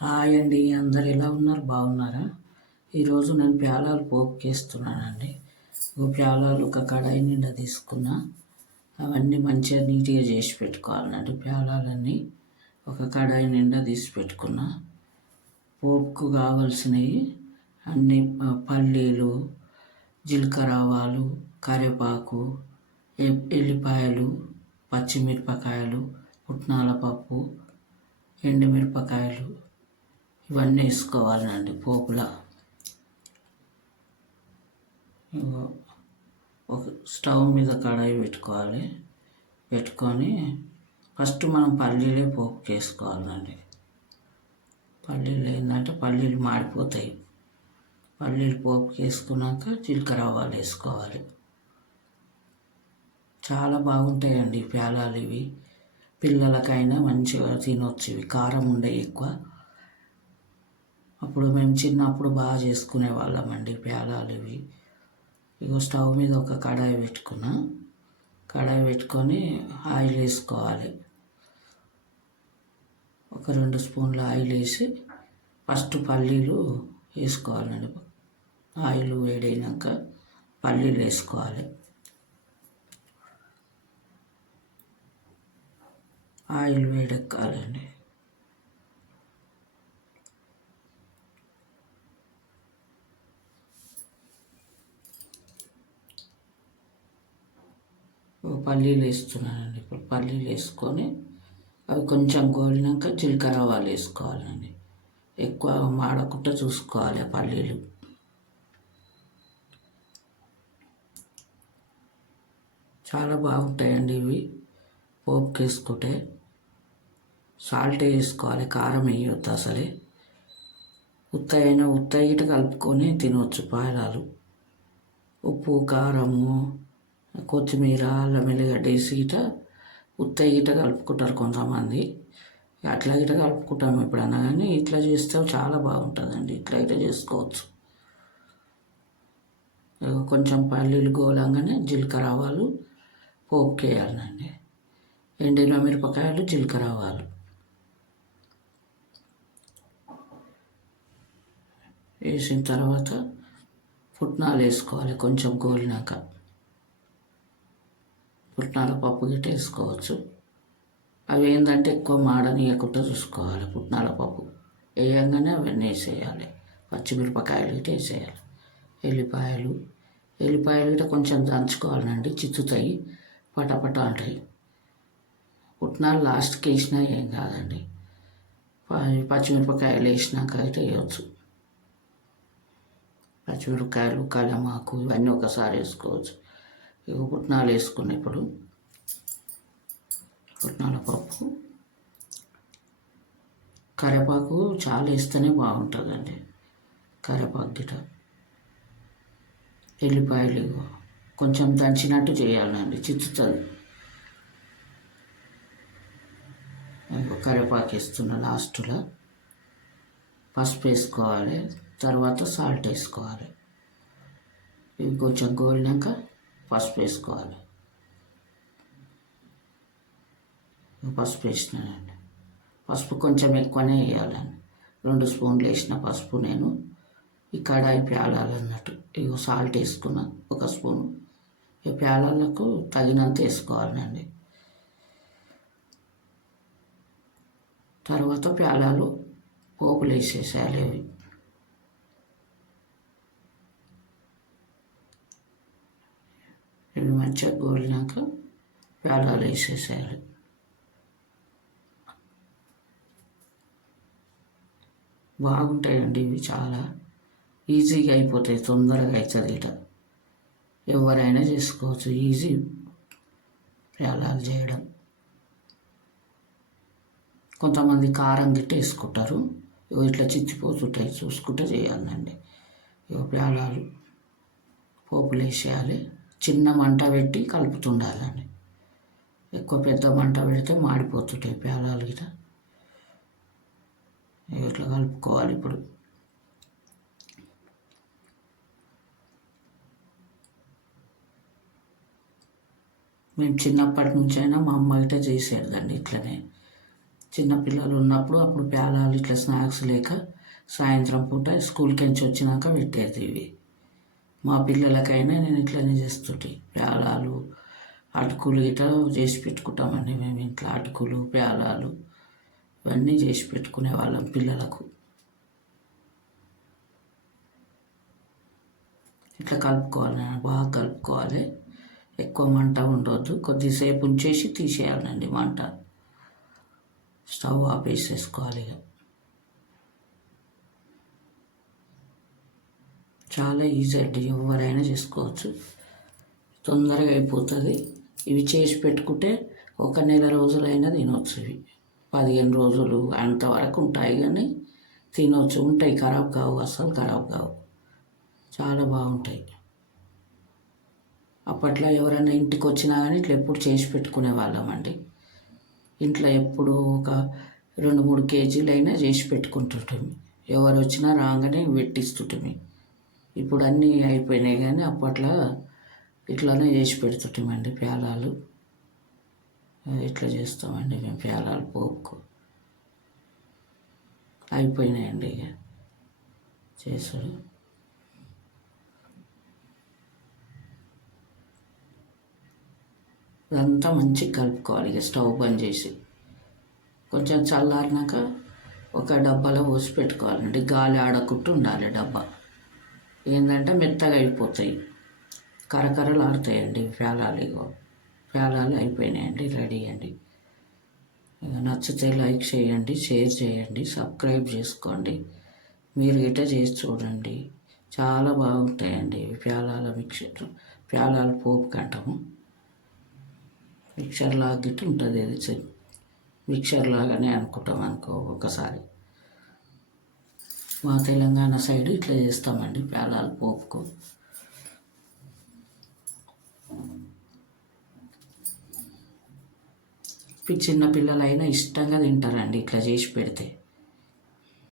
Hi అండి, అందరు ఎలా ఉన్నారు? బాగున్నారా? ఈరోజు నేను ప్యాలాలు పోపుకేస్తున్నానండి. ప్యాలాలు ఒక కడాయి నిండా తీసుకున్నా. అవన్నీ మంచిగా నీట్గా చేసి పెట్టుకోవాలండి. ప్యాలాలన్నీ ఒక కడాయి నిండా తీసి పెట్టుకున్నా. పోపుకు కావాల్సినవి అన్ని పల్లీలు, జీలకర్ర ఆవాలు, కరివేపాకు, ఎల్లిపాయలు, పచ్చిమిరపకాయలు, పుట్నాల పప్పు, ఎండుమిరపకాయలు ఇవన్నీ వేసుకోవాలండి పోపులో. ఒక స్టవ్ మీద కడాయి పెట్టుకోవాలి. పెట్టుకొని ఫస్ట్ మనం పల్లీలే పోపుకి వేసుకోవాలండి. పల్లీలు ఏంటంటే పల్లీలు మాడిపోతాయి. పల్లీలు పోపుకి వేసుకున్నాక జీలకర్ర ఆవాలు వేసుకోవాలి. చాలా బాగుంటాయండి ప్యాలాలు ఇవి. పిల్లలకైనా మంచిగా తినొచ్చు. ఇవి కారం ఉండే ఎక్కువ. అప్పుడు మేము చిన్నప్పుడు బాగా చేసుకునే వాళ్ళమండి ప్యాలాలు ఇవి. ఇగో స్టవ్ మీద ఒక కడాయి పెట్టుకున్నా. కడాయి పెట్టుకొని ఆయిల్ వేసుకోవాలి. ఒక 2 స్పూన్ల ఆయిల్ వేసి ఫస్ట్ పల్లీలు వేసుకోవాలండి. ఆయిల్ వేడైనాక పల్లీలు వేసుకోవాలి. ఆయిల్ వేడెక్కాలండి. పల్లీలు వేస్తున్నానండి. ఇప్పుడు పల్లీలు వేసుకొని అవి కొంచెం గోలినాక జీలకర్ర ఆవాలు వేసుకోవాలండి. ఎక్కువ మాడకుండా చూసుకోవాలి ఆ పల్లీలు. చాలా బాగుంటాయండి ఇవి పోపుకి వేసుకుంటే. సాల్ట్ వేసుకోవాలి, కారం వేయొద్దు అసలే. ఉత్తగిట కలుపుకొని తినవచ్చు ప్యాలాలు. ఉప్పు, కారము, కొత్తిమీర, అల్లం వెల్లిగడ్డ వేసి ఉత్తగిట కలుపుకుంటారు కొంతమంది. అట్లా గిట కలుపుకుంటాము ఎప్పుడన్నా, కానీ ఇట్లా చేస్తే చాలా బాగుంటుందండి. ఇట్లా అయితే చేసుకోవచ్చు. కొంచెం పల్లీలు గోలంగానే జీలకర్ర ఆవాలు పోపుకి వేయాలండి. ఎండిన మిరపకాయలు, జీలకర్ర ఆవాలు వేసిన తర్వాత పుట్నాలు వేసుకోవాలి. కొంచెం గోలినాక పుట్నాల పప్పు గిట్ట వేసుకోవచ్చు. అవి ఏంటంటే ఎక్కువ మాడనీయకుండా చూసుకోవాలి. పుట్నాల పప్పు వేయంగానే అవన్నీ వేసేయాలి. పచ్చిమిరపకాయలు గిట్ట వేసేయాలి. ఎల్లిపాయలు గిట్ట కొంచెం దంచుకోవాలండి. చిత్తుతాయి, పటపట అంటాయి. పుట్నాలు లాస్ట్కి వేసినా ఏం కాదండి. పచ్చిమిరపకాయలు వేసినాక అయితే వేయవచ్చు. పచ్చిమిరపకాయలు, కలమాకు ఇవన్నీ ఒకసారి వేసుకోవచ్చు. ఇక పుట్నాలు వేసుకున్న ఇప్పుడు పుట్నాల పప్పు, కరివేపాకు చాలా వేస్తేనే బాగుంటుందండి. కరివేపాకు గిట, ఎల్లిపాయలు కొంచెం దంచినట్టు చేయాలండి, చిచ్చుతుంది. కరివేపాకు వేస్తున్న లాస్ట్లో పసుపు వేసుకోవాలి. తర్వాత సాల్ట్ వేసుకోవాలి. ఇవి కొంచెం గోలినాక పసుపు వేసుకోవాలి. పసుపు వేసినానండి. పసుపు కొంచెం ఎక్కువనే వేయాలండి. 2 స్పూన్లు వేసిన పసుపు నేను. ఈ కడాయి ప్యాలాలన్నట్టు. ఇగో సాల్ట్ వేసుకున్న 1 స్పూను. ఈ ప్యాలాలకు తగినంత వేసుకోవాలండి. తర్వాత ప్యాలాలు పోపులు వేసేసేయాలి. ఇవి మంచిగా గోలినాక ప్యాలాలు వేసేసేయాలి. బాగుంటాయండి ఇవి. చాలా ఈజీగా అయిపోతాయి, తొందరగా అవుతుంది. ఇట ఎవరైనా చేసుకోవచ్చు. ఈజీ ప్యాలాలు చేయడం. కొంతమంది కారం గిట్ట వేసుకుంటారు. ఇట్లా చిచ్చిపోతుంటాయి, చూసుకుంటే చేయాలండి. ప్యాలాలు పోపులు వేసేయాలి. చిన్న మంట పెట్టి కలుపుతుండాలండి. ఎక్కువ పెద్ద మంట పెడితే మాడిపోతుంటాయి ప్యాలాలు గిట్ట. ఇట్లా కలుపుకోవాలి. ఇప్పుడు మేము చిన్నప్పటి నుంచి అయినా మా అమ్మ గిట్ట చేసేదండి. ఇట్లనే చిన్నపిల్లలు ఉన్నప్పుడు అప్పుడు పేలాలు ఇట్లా స్నాక్స్ లేక సాయంత్రం పూట స్కూల్కి నుంచి వచ్చినాక పెట్టేది ఇవి. మా పిల్లలకైనా నేను ఇట్లనే చేస్తుంటే పేలాలు అటుకులు ఇట్లా చేసి పెట్టుకుంటామండి మేము ఇంట్లో. అటుకులు పేలాలు ఇవన్నీ చేసి పెట్టుకునే వాళ్ళం పిల్లలకు. ఇట్లా కలుపుకోవాలి, బాగా కలుపుకోవాలి. ఎక్కువ మంట ఉండొద్దు, కొద్దిసేపు ఉంచేసి తీసేయాలండి మంట. స్టవ్ ఆపేసేసుకోవాలి. చాలా ఈజీ అండి, ఎవరైనా చేసుకోవచ్చు, తొందరగా అయిపోతుంది. ఇవి చేసి పెట్టుకుంటే ఒక నెల రోజులైనా తినవచ్చు. ఇవి 15 రోజులు అంతవరకు ఉంటాయి, కానీ తినవచ్చు, ఉంటాయి, ఖరాబ్ కావు, అస్సలు ఖరాబ్ కావు, చాలా బాగుంటాయి. అప్పట్లో ఎవరైనా ఇంటికి వచ్చినా కానీ ఇట్లా ఎప్పుడు చేసి పెట్టుకునే వాళ్ళమండి. ఇంట్లో ఎప్పుడు ఒక 2-3 కేజీలు అయినా చేసి పెట్టుకుంటుంటాము. ఎవరు వచ్చినా రాగానే పెట్టిస్తుంటాము. ఇప్పుడు అన్నీ అయిపోయినాయి, కానీ అప్పట్లో ఇట్లానే చేసి పెడుతుంటామండి పేలాలు. ఇట్లా చేస్తామండి మేము పేలాలు పోపుకు. అయిపోయినాయండి ఇక చేసుడు. ఇదంతా మంచిగా కలుపుకోవాలి. ఇక స్టవ్ బంద్ చేసి కొంచెం చల్లారినాక ఒక డబ్బాలో పోసి పెట్టుకోవాలండి. గాలి ఆడకుండా ఉండాలి డబ్బా. ఏంటంటే మెత్తగా అయిపోతాయి, కరకరలు ఆడుతాయండి పేలాలు. ఇగో పేలాలు అయిపోయినాయండి, రెడీ అండి. ఇక నచ్చితే లైక్ చేయండి, షేర్ చేయండి, సబ్స్క్రైబ్ చేసుకోండి. మీరు గిట్ట చేసి చూడండి, చాలా బాగుంటాయండి పేలాల మిక్చర్. పేలాల పోపు కంటాము, మిక్చర్ లాగా గిట్ట ఉంటుంది. ఇది మిక్చర్ లాగానే అనుకుంటాం అనుకో ఒకసారి. మా తెలంగాణ సైడ్ ఇట్లా చేస్తామండి పేలాలు పోపుకు. చిన్న పిల్లలైనా ఇష్టంగా తింటారండి ఇట్లా చేసి పెడితే.